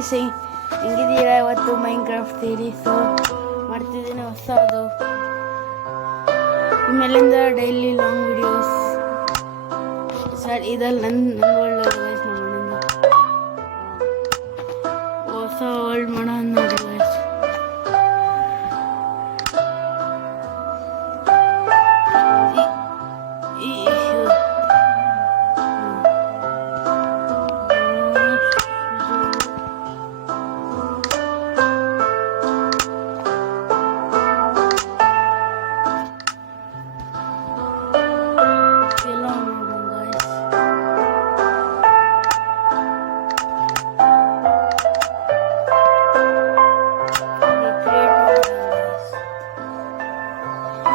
Guys, ಹೆಂಗಿದ್ದೀರಾ? ಇವತ್ತು ಮೈನ್ಕ್ರಾಫ್ಟ್ series ಮಾಡ್ತಿದ್ದೀನಿ ಹೊಸದು. ಇನ್ಮೇಲಿಂದ ಡೈಲಿ ಲಾಂಗ್ ವಿಡಿಯೋಸ್. ಸರ್ ಇದಲ್ಲಿ ನನ್ನ ವರ್ಲ್ಡ್ ಗೈಸ್, ನಮ್ಮ ಹೊಸ ವರ್ಲ್ಡ್ ಮಾಡೋಣ ನೋಡಿ ಗೈಸ್.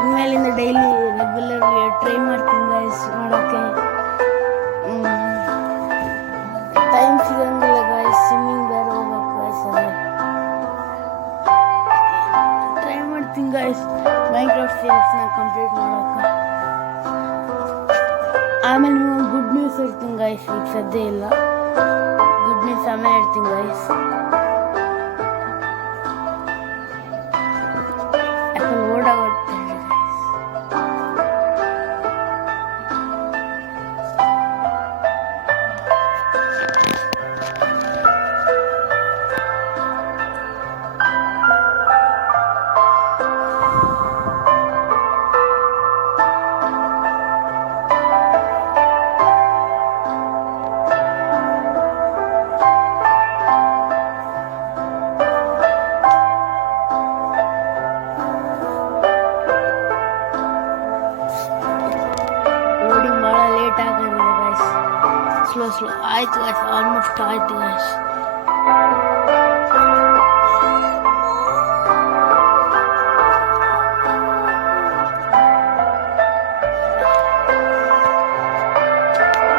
ಇನ್ಮೇಲಿಂದ ಡೈಲಿ ರೆಗ್ಯುಲರ್ ಟ್ರೈ ಮಾಡ್ತೀನಿ ಗೈಸ್ ಮಾಡೋಕ್ಕೆ. ಟೈಮ್ ಸಿಗಂಗಿಲ್ಲ ಗೈಸ್, ಸ್ವಿಮ್ಮಿಂಗ್ ಬೇರೆ ಹೋಗ್ಬೇಕು ಗೈಸ್. ಅದೇ ಟ್ರೈ ಮಾಡ್ತೀನಿ ಗೈಸ್ ಮೈನ್ಕ್ರಾಫ್ಟ್ ಸೀರೀಸ್ನ ಕಂಪ್ಲೀಟ್ ಮಾಡೋಕ್ಕೆ. ಆಮೇಲೆ ನೀವು ಗುಡ್ ನ್ಯೂಸ್ ಹೇಳ್ತೀನಿ ಗೈಸ್. ಈಗ ಸದ್ಯ ಇಲ್ಲ, ಗುಡ್ ನ್ಯೂಸ್ ಆಮೇಲೆ ಹೇಳ್ತೀನಿ ಗೈಸ್. ಯಾಕಂದ್ರೆ ಓಡಾಗುತ್ತೆ ಸ್ಲೋ ಆಯ್ತು ಗೈಸ್, ಆಲ್ಮೋಸ್ಟ್ ಆಯ್ತು ಗೈಸ್.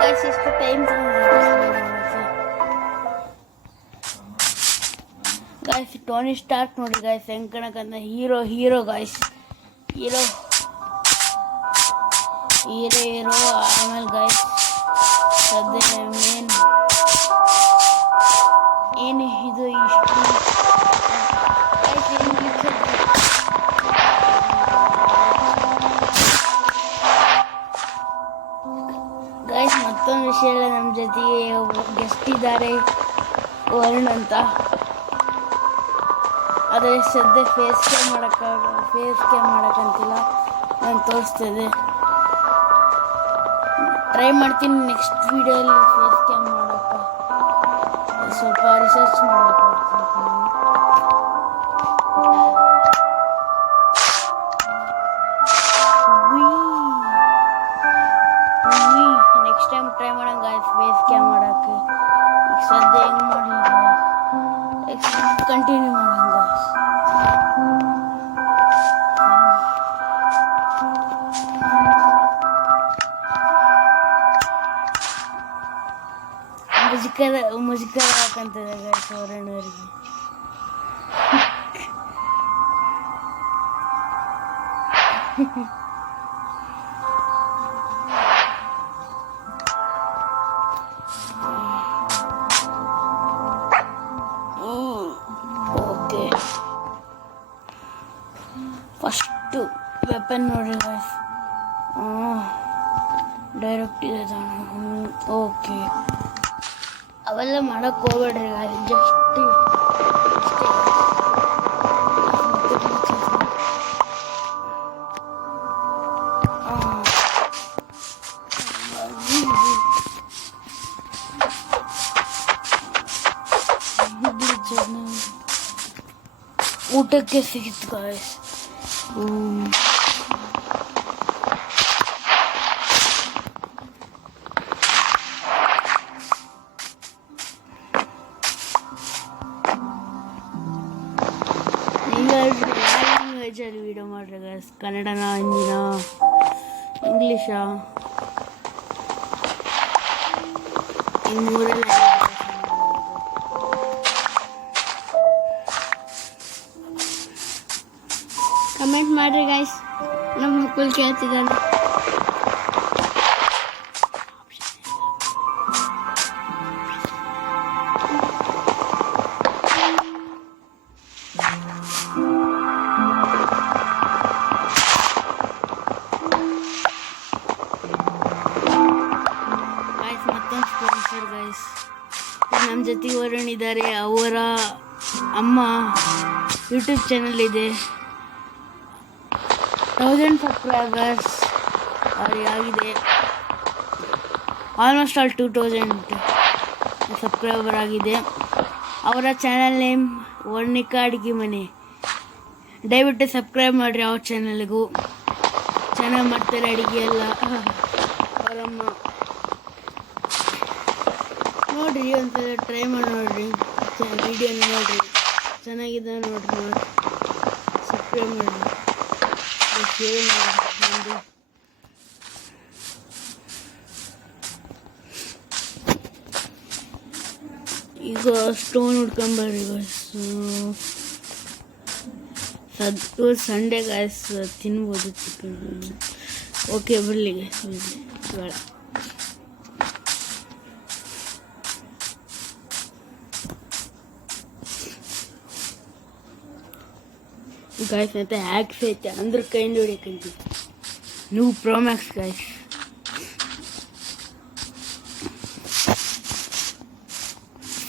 ಗೈಸ್ ಎಷ್ಟು ಟೈಮ್ ಗೈಸ್. ಟೋನಿ ಸ್ಟಾರ್ಕ್ ನೋಡಿ ಗೈಸ್, ಹೆಂಗ್ ಕಣಕಂತ ಹೀರೋ ಗೈಸ್. ಹೀರೋ ಆಮೇಲೆ ಗೈಸ್ ಸದ್ಯ ಮೇನ್ ಏನು ಇದು ಇಷ್ಟು ಗೈಸ್. ಮತ್ತೊಂದು ವಿಷಯ ಎಲ್ಲ, ನಮ್ಮ ಜೊತೆಗೆ ಗೆಸ್ಟ್ ಇದ್ದಾರೆ ವರುಣ್ ಅಂತ. ಆದರೆ ಸದ್ಯ ಫೇಸ್ ಕ್ಯಾಮ್ ಮಾಡೋಕ್ಕಂತಿಲ್ಲ, ನಾನು ತೋರಿಸ್ತಿದ್ದೆ. ಟ್ರೈ ಮಾಡ್ತೀನಿ ನೆಕ್ಸ್ಟ್ ವಿಡಿಯೋಲಿ ಫೇಸ್ ಕ್ಯಾಮ್ ಮಾಡೋಕ್ಕೆ. ಸ್ವಲ್ಪ ರಿಸರ್ಚ್ ಮಾಡಬೇಕಾಗ್ತದೆ. ನೆಕ್ಸ್ಟ್ ಟೈಮ್ ಟ್ರೈ ಮಾಡೋಣ ಗಾಯ್ಸ್ ಫೇಸ್ ಕ್ಯಾಮ್ ಮಾಡೋಕ್ಕೆ. ಈಗ ಸದ್ಯ ಹೆಂಗೆ ಮಾಡಲಿ ಕಂಟಿನ್ಯೂ ಮಾಡೋಣ ಗಾಯ್ಸ್. ಮುಜುಕರ ಹಾಕಂತದೆ ಗೈಸ್ ವರುಣವ್ರಿಗೆ. ಓಕೆ, ಫಸ್ಟು ವೆಪನ್ ನೋಡ್ರಿ ಗೈಸ್. ಡೈರೆಕ್ಟ್ ಇದೆ ತಾಣ. ಓಕೆ, ಅವೆಲ್ಲ ಮಾಡೋಕ್ಕೆ ಹೋಗ್ಬೇಡ್ರಿ ಗಾಡಿ, ಜಸ್ಟ್ ಊಟಕ್ಕೆ ಸಿಗಿತ್ತು ಗಾಯ್ಸ್. ಲ್ಯಾಂಗ್ವೇಜಲ್ಲಿ ವಿಡಿಯೋ ಮಾಡ್ರಿ ಗೈಸ್. ಕನ್ನಡನ, ಹಿಂದಿನ, ಇಂಗ್ಲೀಷಾ, ಈ ಮೂರಲ್ಲಿ ಕಮೆಂಟ್ ಮಾಡ್ರಿ ಗೈಸ್. ನಮ್ಮ ಮಕ್ಕಳು ಕೇಳ್ತಿದ್ದಾನೆ. ಜೊತೆ ವರುಣ್ ಇದ್ದಾರೆ. ಅವರ ಅಮ್ಮ ಯೂಟ್ಯೂಬ್ ಚಾನಲ್ ಇದೆ. 1000 ಸಬ್ಸ್ಕ್ರೈಬರ್ಸ್ ಅವರಿಗೆ ಆಗಿದೆ. ಆಲ್ಮೋಸ್ಟ್ ಆಲ್ 2000 ಸಬ್ಸ್ಕ್ರೈಬರ್ ಆಗಿದೆ. ಅವರ ಚಾನಲ್ ನೇಮ್ ವರ್ಣಿಕಾ ಅಡುಗೆ ಮನೆ. ದಯವಿಟ್ಟು ಸಬ್ಸ್ಕ್ರೈಬ್ ಮಾಡಿರಿ. ಅವ್ರ ಚಾನಲ್ಗೂ ಚೆನ್ನಾಗಿ ಮಾಡ್ತಾರೆ ಅಡುಗೆ ಎಲ್ಲ. ಅವರಮ್ಮ ನೋಡಿರಿ, ಒಂದ್ಸಲ ಟ್ರೈ ಮಾಡಿ ನೋಡಿರಿ, ವಿಡಿಯೋನ ನೋಡಿರಿ, ಚೆನ್ನಾಗಿದೆ ನೋಡಿರಿ, ಸಬ್ಸ್ಕ್ರೈಬ್ ಮಾಡಿರಿ, ಶೇರ್ ಮಾಡಿ. ಈಗ ಸ್ಟೋನ್ ಹುಡ್ಕೊಂಬರ್ರಿ ಗಾಯ್ಸ್. ಸಂಡೇ ಗಾಯ್ಸ್ ತಿನ್ಬೋದು ಚಿಕನ್. ಓಕೆ ಬರಲಿ ಗಾಯ್ಸ್, ಬೇಡ. ಗಾಯ್ಸ್ ಮತ್ತೆ ಹ್ಯಾಕ್ಸ್ ಐತೆ ಅಂದ್ರೆ ಕೈಯಿಂದ ಹೊಡಿಯಕ್ಕಂತೀವಿ. ನೀವು ಪ್ರೋಮ್ಯಾಕ್ಸ್ ಗಾಯ್ಸ್.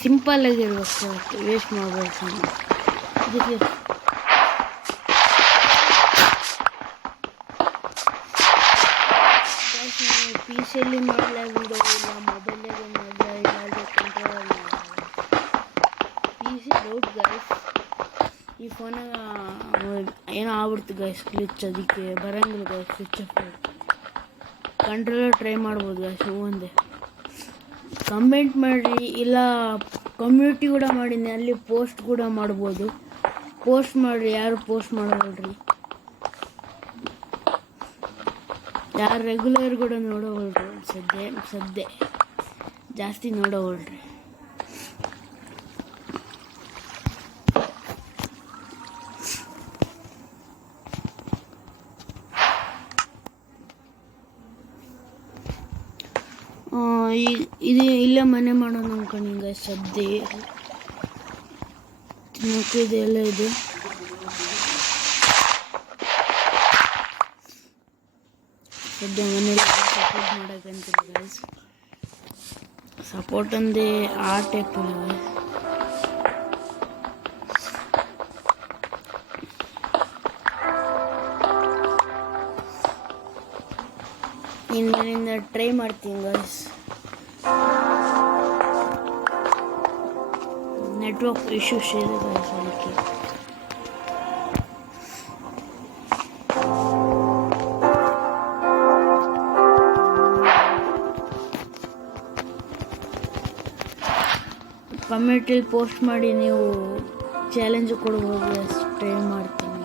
ಸಿಂಪಲ್ ಆಗಿರ್ಬೇಕು, ವೇಸ್ಟ್ ಮಾಡಬೇಕು. ಇದಕ್ಕೆ PC ಮಾಡಲ, ವಿಡಿಯೋ ಇಲ್ಲ, ಮೊಬೈಲಾಗೆ ಮಾಡಲ, ಇಲ್ಲ ಕಂಟ್ರೋಲ್ PC ಡೌಟ್ ಗಾಯ್ಸ್. ಈ ಫೋನಾಗ ಏನೋ ಆಗ್ಬಿಡ್ತು ಗಾಯ್ಸ್, ಗ್ಲಿಚ್, ಅದಕ್ಕೆ ಬರಂಗಿಲ್ಲ ಗಾಯ್ಸ್, ಸ್ವಿಚ್ ಆಫ್ ಆಗುತ್ತೆ. ಕಂಟ್ರೋಲರ್ ಟ್ರೈ ಮಾಡ್ಬೋದು ಗಾಯ್ಸ್. ಒಂದೇ ಕಮೆಂಟ್ ಮಾಡಿರಿ, ಇಲ್ಲ ಕಮ್ಯುನಿಟಿ ಕೂಡ ಮಾಡೀನಿ, ಅಲ್ಲಿ ಪೋಸ್ಟ್ ಕೂಡ ಮಾಡ್ಬೋದು. ಪೋಸ್ಟ್ ಮಾಡಿರಿ, ಯಾರು ಪೋಸ್ಟ್ ಮಾಡೋಲ್ರಿ, ಯಾರು ರೆಗ್ಯುಲರ್ ಕೂಡ ನೋಡೋವಲ್ರಿ. ಸದ್ಯ ಜಾಸ್ತಿ ನೋಡೋವಲ್ರಿ. ಇದು ಇಲ್ಲೇ ಮನೆ ಮಾಡೋಣ ಅನ್ಕೊಂಡಿಂಗ. ಸದ್ಯ ತಿನ್ನೋಕೆ ಇದೆಲ್ಲ ಇದೆ. ಸದ್ಯ ಮನೇಲಿ ಸಪೋರ್ಟ್ ಮಾಡೋಕ್ಕಂತೀರಿ ಗೈಸ್. ಸಪೋರ್ಟ್ ಅಂದೇ ಆ ಟೈಪ್ ಇಲ್ಲ. ಇನ್ನು ಮನೆಯಿಂದ ಟ್ರೈ ಮಾಡ್ತೀನಿ ಗೈಸ್. ನೆಟ್ವರ್ಕ್ ಇಶ್ಯೂಸ್ ಇದೆ ಗೈಸ್, ಅದಕ್ಕೆ. ಕಮ್ಯುನಿಟಿಲಿ ಪೋಸ್ಟ್ ಮಾಡಿ ನೀವು ಚಾಲೆಂಜ್ ಕೊಡ್ಬೋದು. ಟ್ರೈ ಮಾಡ್ತೀನಿ.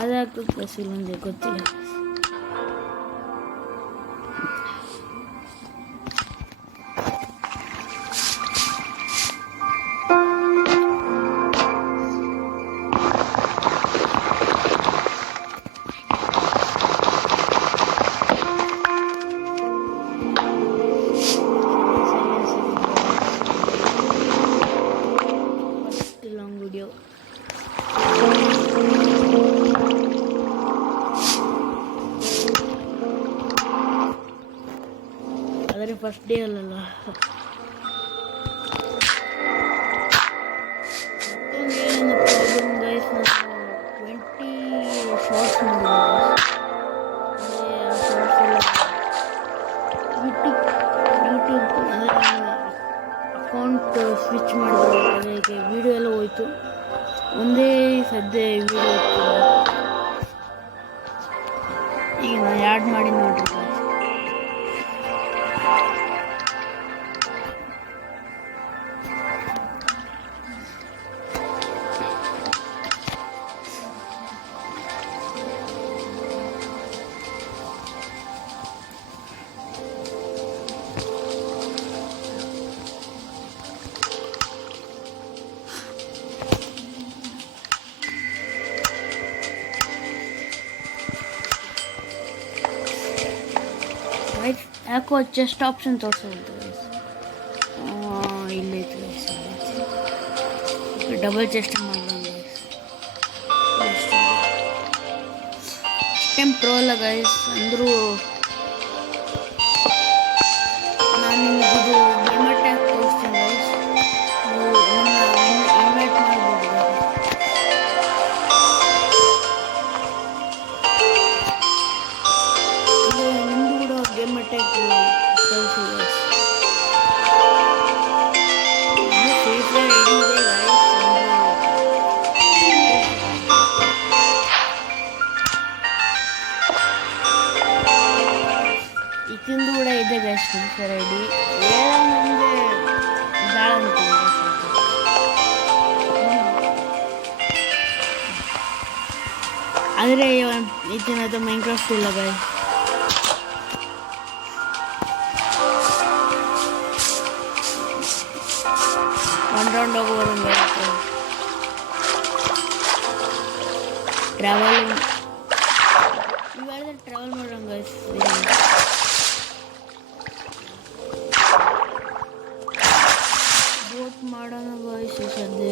ಅದಾಗ್ತದೆ ಇಲ್ಲೊಂದೇ ಗೊತ್ತಿಲ್ಲ. ಆದರೆ ಫಸ್ಟ್ ಡೇ ಅಲ್ಲಲ್ಲ. ಮತ್ತೊಂದು ಪ್ರಾಬ್ಲಮ್ ಗೈಸ್, ನಾನು 20 ಶಾರ್ಟ್ಸ್ ಮಾಡಿದ್ದೀನಿ. ಅಂದರೆ ಆ ಶಾರ್ಟ್ಸ್ ಎಲ್ಲ ಯೂಟ್ಯೂಬ್ ಅಕೌಂಟ್ ಸ್ವಿಚ್ ಮಾಡಿದ್ರು, ಅದಕ್ಕೆ ವೀಡಿಯೋ ಎಲ್ಲ ಹೋಯ್ತು. ಒಂದೇ ಸದ್ಯ ವೀಡಿಯೋ ಇರ್ತಿಲ್ಲ. ಈಗ ನಾನು ಆ್ಯಡ್ ಮಾಡಿ ನೋಡ್ರಿ. ಯಾಕೋ ಚೆಸ್ಟ್ ಆಪ್ಷನ್ ತೋರಿಸುತ್ತೆ ಇಲ್ಲೈತೆ ಗೈಸ್. ಡಬಲ್ ಚೆಸ್ಟ್ ಮಾಡೋಣ ಗೈಸ್. ಇಷ್ಟೇನು ಪ್ರೋ ಅಲ್ಲ ಗೈಸ್, ಅಂದರೂ ನಾನು ನಿಮಗಿದು ಗೇಮರ್ ಟ್ಯಾಗ್ ತೋರಿಸ್ತೀನಿ ಗೈಸ್. ಆದರೆ ಇದನ್ನದು ಮೈನ್ಕ್ರಾಫ್ಟ್ ಇಲ್ಲ ಗಾಯ್ಸ್. ಒನ್ ರೌಂಡ್ ಹೋಗೋರು ಟ್ರಾವೆಲ್ ಇವಾಗ ಟ್ರಾವೆಲ್ ಮಾಡೋಣ ಗಾಯ್ಸ್. ಬೋಟ್ ಮಾಡೋಣ ಗಾಯ್ಸ್ ಸದ್ಯ.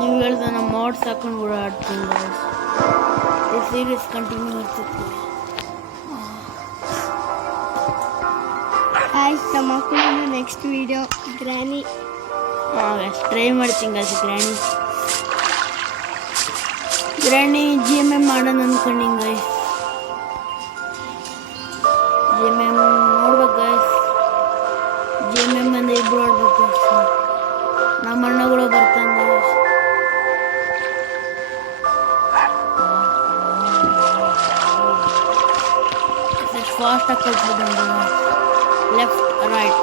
ನೀವು ಹೇಳ್ದ ನಮ್ಮ ಮಾಡ್ಸ್ ಹಾಕೊಂಡು ಕೂಡ ಆಡ್ತೀನಿ ಗಾಯ್ಸ್. ಈ ಸೀರೀಸ್ ಕಂಟಿನ್ಯೂ ಇರ್ತೈತೆ ಗಾಯ್ಸ್. ನಮ್ಮ ಮಕ್ಕಳು ನೆಕ್ಸ್ಟ್ ವಿಡಿಯೋ ಗ್ರ್ಯಾನಿ ಟ್ರೈ ಮಾಡ್ತೀನಿ ಗಾಯ್ಸ್. ಗ್ರ್ಯಾನಿ GMM ಮಾಡೋಣ ಅನ್ಕೊಂಡಿಂಗ್ ಗಾಯ್ಸ್. GMM ನೋಡ್ಬೇಕು ಗಾಯ್ಸ್. GMM ಅಂದ್ರೆ ಇಬ್ರು ಆಡ್ಬೇಕು. ನಮ್ಮ ಅಣ್ಣಗಳು ಬರ್ತಾನೆ ಗಾಯ್ಸ್. ಫಾಸ್ಟಾಗಿ ಕಲ್ತ್ಬಿಟ್ಟು ಲೆಫ್ಟ್ ರೈಟ್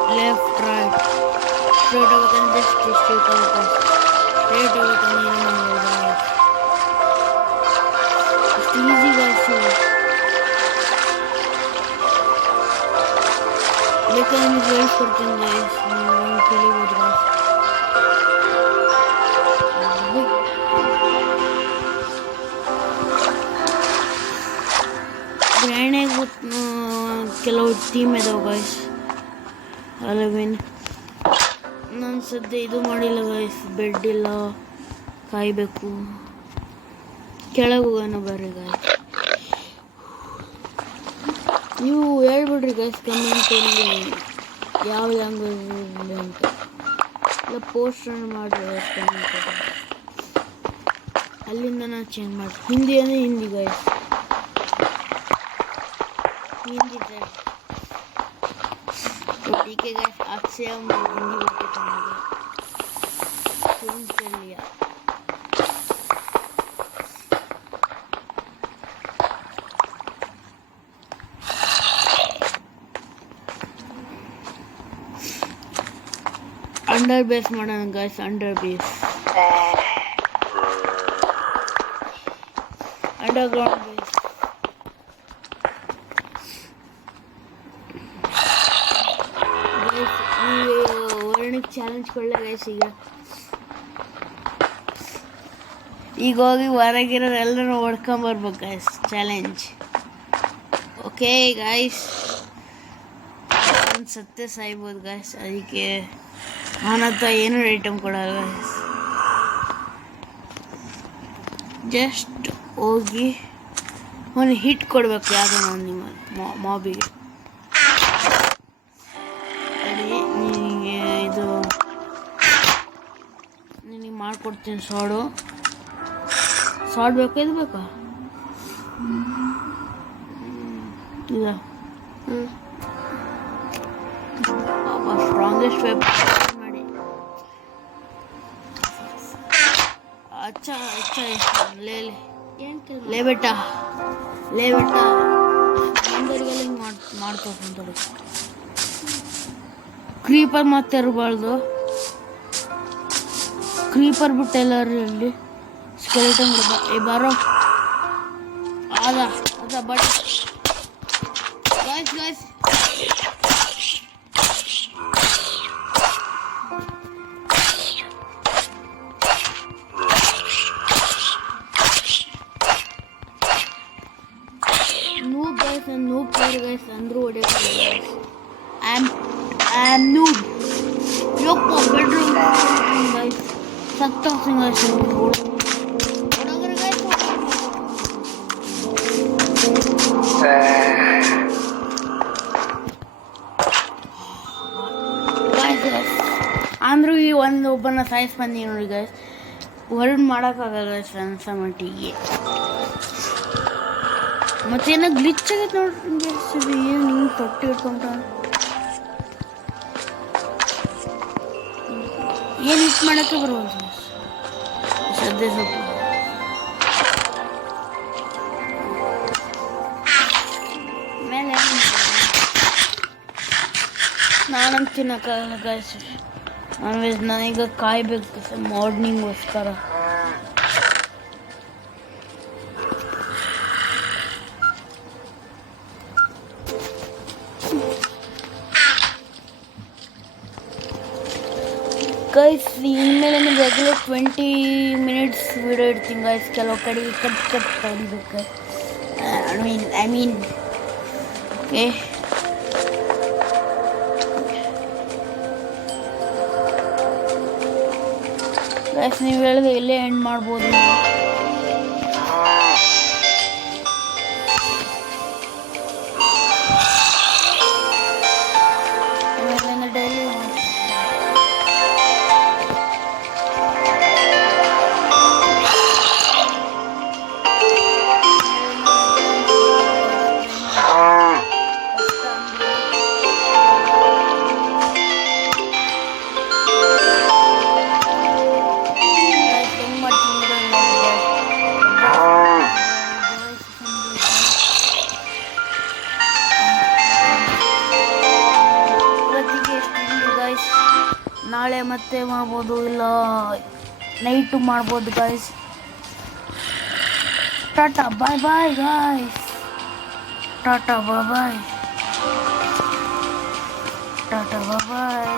ಸ್ಟ್ರೇಟ್ ಹೋಗ್ಬೇಕಂದ್ರೆ ಸ್ಟ್ರೇಟ್ ಹೋಗುತ್ತೆ. ಸ್ಟ್ರೇಟ್ ಹೋಗ್ಬೇಕಂದ್ರೆ ಏನು ಮಾಡೋದು ಅಷ್ಟು ಈಸಿ ಗಾಯ್ಸ್. ಬೇಕಾದ್ರೆ ನಿಮಗೆ ಹೇಳ್ಕೊಡ್ತೀನಿ ಗಾಯ್ಸ್. ನೀವು ಕಲಿಬೋದು ಗಾಯ್ಸ್. ಗ್ರ್ಯಾಣಿಗೆ ಕೆಲವು ಟೀಮ್ ಇದಾವೆ ಗಾಯ್ಸ್. 11 ನಾನು ಸದ್ಯ ಇದು ಮಾಡಿಲ್ಲ ಗಾಯ್ಸ್. ಬೆಡ್ ಇಲ್ಲ, ಕಾಯಬೇಕು. ಕೆಳಗೆ ಹೋಗೋಣ ಬರ್ರಿ ಗಾಯ್ಸ್. ನೀವು ಹೇಳ್ಬಿಡ್ರಿ ಗಾಯ್ಸ್ ಕಮೆಂಟಲ್ಲಿ ಯಾವ ಲ್ಯಾಂಗ್ವೇಜ್ ಇದೆ ಅಂತ. ಇಲ್ಲ ಪೋಸ್ಟರ್ ಮಾಡಿರಿ ಕಮೆಂಟ್. ಅಲ್ಲಿಂದ ನಾನು ಚೇಂಜ್ ಮಾಡ್ತೀನಿ. ಹಿಂದಿ ಅಂದರೆ ಹಿಂದಿ ಗಾಯ್ಸ್. हिंदी से तो ठीक है गाइस. आज से हम हिंदी वीडियो बनाएंगे. शुरू कर लिया. अंडर बेस ಮಾಡೋಣ guys. Under base underground base. Challenge ಕೊಳ್ಳೆ ಗೈಸ್. ಈಗ ಹೋಗಿ ಹೊರಗಿರೋರೆಲ್ಲರೂ ಹೊಡ್ಕೊಂಬರ್ಬೇಕು ಗೈಸ್. Challenge okay guys. ಒಂದು ಸತ್ಯ ಸಾಯ್ಬೋದು ಗೈಸ್. ಅದಕ್ಕೆ ಅವನತ್ರ ಏನೂ ಐಟಮ್ ಕೊಡಲ್ಲ ಗೈಸ್. ಜಸ್ಟ್ ಹೋಗಿ ಒಂದು ಹಿಟ್ ಕೊಡಬೇಕು ಯಾವುದೋ ಒಂದು ನಿಮ್ಮ ಮಾಬಿಗೆ. ಮಾಡ್ಕೊಡ್ತೀನಿ. ಸಾಡ್ ಬೇಕಾ ಇದು ಬೇಕಾ? ಇಲ್ಲ ಸ್ಟ್ರಾಂಗೆಸ್ಟ್ ವೆಪನ್ ಮಾಡಿ. ಅಚ್ಚಾ ಲೇ ಬೆಟ್ಟ ಮಂದರಿಗೆಲ್ಲ ಹಿಂಗೆ ಮಾಡ್ತೋಕೊಂತಾರೆ. ಕ್ರೀಪರ್ ಮತ್ತೆ ಇರಬಾರ್ದು. ಕ್ರೀಪರ್ ಬಿಟ್ಟು ಎಲ್ಲರಲ್ಲಿ ಸ್ಕೆಲೆಟನ್ ಬಾರೋ ಅದ but guys noob player guys. ಅಂದ್ರೂ ಹೊಡೆಯೋದು I am noob. ಯಪ್ಪ ಬೆಡ್ರೂಮ್ guys. ಸತ್ತ ಸಿಂಗಲ್ ಹೊಡೋಗ್ರಿ guys. ಅಂದ್ರೂ ಈ ಒಂದು ಒಬ್ಬನ ಸಾಯಿಸ್ ಬಂದಿ ನೋಡಿ ಗೈಸ್. ಹೊರಡು ಮಾಡೋಕ್ಕಾಗಲ್ಲ ಅನ್ಸ ಮಟ್ಟಿಗೆ. ಮತ್ತೇನೋ ಗ್ಲಿಚ್ ಆಗೈತೆ ನೋಡ್ರಿ. ಏನು ನೀವು ತೊಟ್ಟಿ ಇಟ್ಕೊಂಡ ಏನು ಹಿಟ್ ಮಾಡೋಕ್ಕೆ ಬರುವಂತ ಸದ್ಯ ಸ್ವಲ್ಪ ನಾನಂತ ತಿನ್ನೋಕ್ಕಾಗಲ್ಲ ಗಾಯ್ಸ್. ನಾನ್ ವೆಜ್ ನಾನೀಗ ಕಾಯ್ಬೇಕು ಮಾರ್ನಿಂಗೋಸ್ಕರ. ಗೈಸ್ ಇನ್ಮೇಲೆ ನೀವು ರೆಗ್ಯುಲರ್ 20 ಮಿನಿಟ್ಸ್ ವಿಡಿಯೋ ಇಡ್ತೀನಿ ಗೈಸ್. ಕೆಲವು ಕಡೆ ಕಟ್ ಹೊಡಿಬೇಕು. ಐ ಮೀನ್ ಓಕೆ ಗೈಸ್, ನೀವು ಹೇಳಿದ್ರೆ ಇಲ್ಲೇ ಎಂಡ್ ಮಾಡ್ಬೋದು. ಡೈಲಿ ನಾಳೆ ಮತ್ತೆ ಮಾಡ್ಬೋದು, ಇಲ್ಲ ನೈಟು ಮಾಡ್ಬೋದು ಗಾಯ್ಸ್. ಟಾಟಾ ಬಾಯ್ ಬಾಯ್ ಗಾಯ್ಸ್. ಟಾಟಾ ಬಾಯ್ ಬಾಯ್. ಟಾಟಾ ಬಾಯ್ ಬಾಯ್.